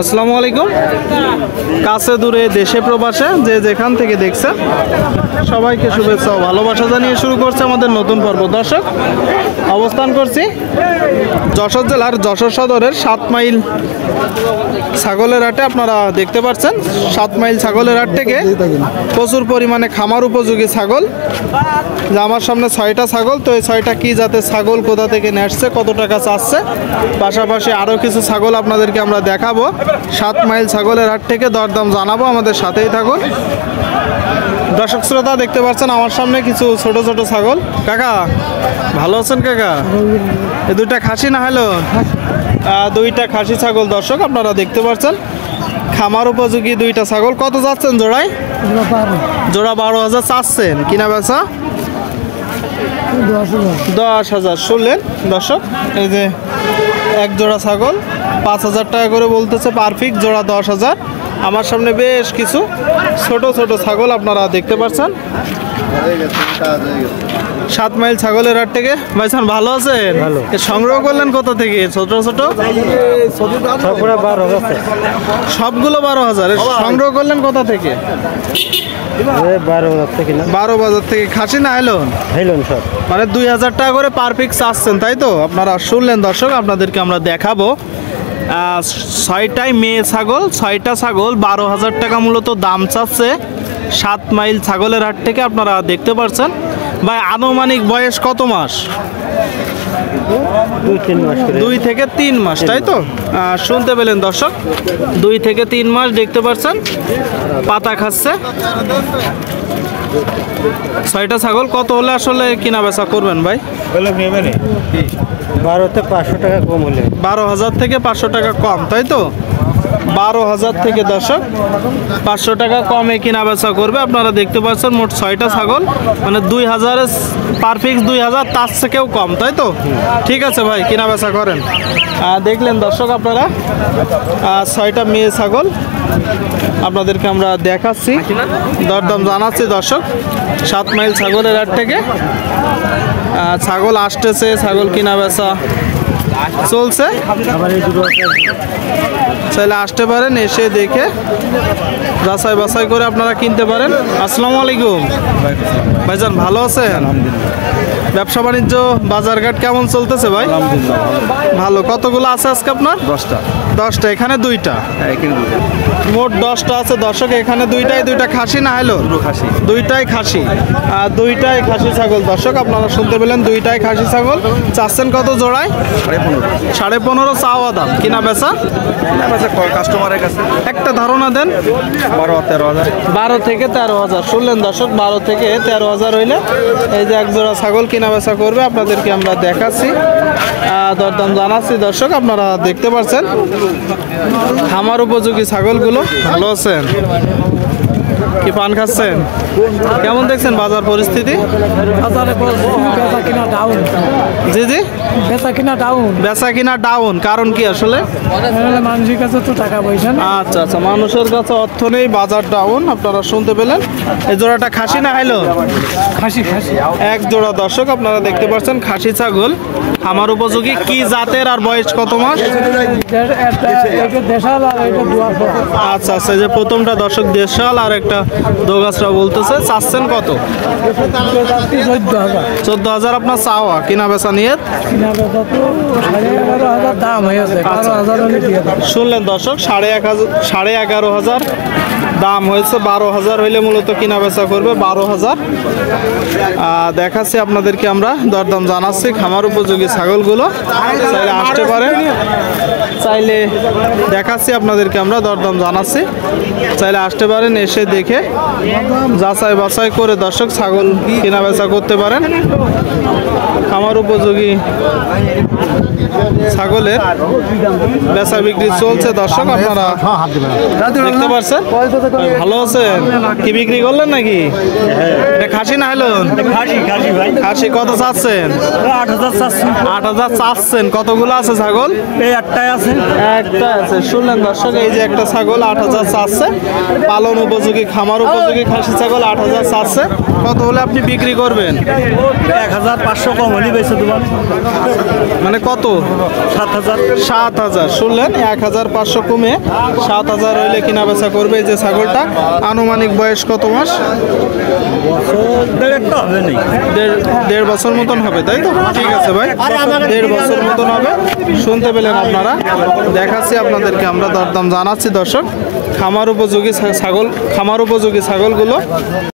আসসালামু আলাইকুম। কাছে দূরে দেশে প্রবাসে যে যেখান থেকে দেখছে সবাইকে শুভেচ্ছা ও ভালোবাসা জানিয়ে শুরু করছে আমাদের নতুন পর্ব। দর্শক, অবস্থান করছি যশোর জেলার যশোর সদরের 7 মাইল ছাগলের হাটে। আপনারা দেখতে পাচ্ছেন 7 মাইল ছাগলের হাট থেকে প্রচুর পরিমাণে খামার উপযোগী ছাগল। যে আমার সামনে 6টা ছাগল, তো এই 6টা কি জাতের ছাগল, কোথা থেকে নিয়ে আসছে, কত টাকা চাচ্ছে, পাশাপাশি আরও কিছু ছাগল আপনাদেরকে আমরা দেখাবো। 7 মাইল ছাগলের হাট থেকে দরদাম জানাবো, আমাদের সাথেই থাকুন। দর্শক শ্রোতা, দেখতে পাচ্ছেন আমার সামনে কিছু ছোট ছোট ছাগল। কাকা ভালো আছেন? কাকা এই দুইটা খাসি না হলো? দুইটা খাসি ছাগল দর্শক আপনারা দেখতে পাচ্ছেন, খামার উপযোগী দুইটা ছাগল। কত যাচ্ছেন জোড়ায়? জোড়া 12,000 চাচ্ছেন, কিনা বেচা 10,000। শুনলেন দর্শক, এই যে এক জোড়া ছাগল 5,000 টাকা করে বলতেছে, পারফেক্ট জোড়া 10,000। আমার সামনে বেশ কিছু ছোট ছোট ছাগল আপনারা দেখতে পাচ্ছেন 7 মাইল ছাগলের হাট থেকে। ভাইজান ভালো আছেন? সংগ্রহ করলেন কোথা থেকে? ছোট ছোট সবগুলো 12,000 সংগ্রহ করলেন কোথা থেকে? 12 বাজার থেকে। খাসি না হেলন? সব মানে 2,000 টাকা করে পারফেক্ট চাচ্ছেন, তাই তো? আপনারা শুনলেন দর্শক, আপনাদেরকে আমরা দেখাবো 6টাই মেয়ে ছাগল, 6টা ছাগল 12,000 টাকা মূলত দাম চাচ্ছে 7 মাইল ছাগলের হাট থেকে। আপনারা দেখতে পাচ্ছেন। ভাই আনুমানিক বয়স কত মাস? 2 থেকে 3 মাস, তাই তো? শুনতে পেলেন দর্শক, 2 থেকে 3 মাস দেখতে পাচ্ছেন, পাতা খাচ্ছে। 6টা ছাগল কত হলে আসলে কিনা বেচা করবেন ভাই? 500 টাকা কম হলে 12,000 থেকে 500 টাকা কম, তাই তো? 12,000 থেকে দর্শক 500 টাকা কমে কিনা বেচা করবে। আপনারা দেখতে পাচ্ছেন মোট 6টা ছাগল, মানে 2,000 পারফেক্ট 2,000, তার থেকেও কম, তাই তো? ঠিক আছে ভাই, কিনা বেচা করেন। দেখলেন দর্শক আপনারা 6টা মেয়ে ছাগল আপনাদেরকে আমরা দেখাচ্ছি, দরদাম জানাচ্ছি দর্শক 7 মাইল ছাগলের হাট থেকে। ছাগল আসতেছে, ছাগল কিনা বেচা চলছে। চাইলে আসতে পারেন, এসে দেখে যাচাই বাছাই করে আপনারা কিনতে পারেন। আসসালামু আলাইকুম ভাইজান, ভালো আছেন? ব্যবসা বাণিজ্য বাজারঘাট কেমন চলতেছে ভাই? ভালো। কতগুলো আছে আজকে আপনার? 10টা। এখানে 2টা, মোট 10টা আছে দর্শক। এখানে 2টা খাসি না হলো? দুইটাই খাসি। 2টাই খাসি ছাগল দর্শক আপনারা শুনতে পেলেন, 2টাই খাসি ছাগল। চাচ্ছেন কত জোড়ায়? 15.5 চাওয়া দাম, কিনা বেচা কাস্টমারের কাছে একটা ধারণা দেন। 12 থেকে 13,000। শুনলেন দর্শক, 12 থেকে 13,000 হইলে এই যে এক জোড়া ছাগল কিনা বেচা করবে। আপনাদেরকে আমরা দেখাচ্ছি, দরদাম জানাচ্ছি দর্শক আপনারা দেখতে পাচ্ছেন। খামার উপযোগী ছাগলগুলো। ভালো আছেন? কি পান খাচ্ছেন? কেমন দেখছেন বাজার পরিস্থিতি? জি জি, বেচা কিনা ডাউন। কারণ কি আসলে? মানুষের কাছে তো টাকা পয়সা। আচ্ছা আচ্ছা, মানুষের কাছে অর্থ নেই, বাজার ডাউন। আপনারা শুনতে পেলেন। এই জোড়াটা খাসি না হলো? খাসি। এক জোড়া দর্শক আপনারা দেখতে পাচ্ছেন, খাসি ছাগল খামার উপযোগী। কি জাতের আর বয়স কত মাস? আচ্ছা আচ্ছা, যে প্রথমটা দর্শক দেশাল আর একটা দোগাছরা বলতেছে। চাচ্ছেন কত? 14,000 আপনার চাওয়া, কিনা বেচা নিয়ে দাম হয়েছে। শুনলেন দর্শক, 11,500 দাম হয়েছে। 12,000 হইলে মূলত কিনা বেচা করবে 12,000। দেখাচ্ছি আপনাদেরকে আমরা, দরদাম জানাচ্ছি খামার উপযোগী ছাগলগুলো। চাইলে আসতে পারেন, চাইলে দেখাচ্ছি আপনাদেরকে আমরা, দরদাম জানাচ্ছি। চাইলে আসতে পারেন, এসে দেখে যাচাই বাছাই করে দর্শক ছাগল কেনা বেচা করতে পারেন। খামার উপযোগী ছাগলের বেচা বিক্রি চলছে দর্শক আপনারা দেখতে পাচ্ছেন। ভালো আছেন? কি বিক্রি করলেন নাকি? এটা খাসি না হলো? খাসি। কত চাচ্ছেন? 8,000 চাচ্ছেন। কতগুলো আছে ছাগল? একটাই আছে। একটা আছে, শুনলেন দর্শক, এই যে একটা ছাগল 8,000 চাচ্ছে, পালন উপযোগী খামার উপযোগী খাসি ছাগল 8,000 চাচ্ছে। কত হলে আপনি বিক্রি করবেন? 1,500 কম হলে বেশি তোমার মানে কত? 7,000। 7,000 শুনলেন, 1,500 কমে 7,000 হইলে কিনা বেচা করবে এই যে ছাগলটা। আনুমানিক বয়স কত মাস? হবে নেই, দেড় বছর মতন হবে, তাই তো? ঠিক আছে ভাই, 1.5 বছর মতন হবে। শুনতে পেলেন আপনারা, দেখাচ্ছি আপনাদেরকে আমরা, দরদাম জানাচ্ছি দর্শক। খামার উপযোগী ছাগল, খামার উপযোগী ছাগলগুলো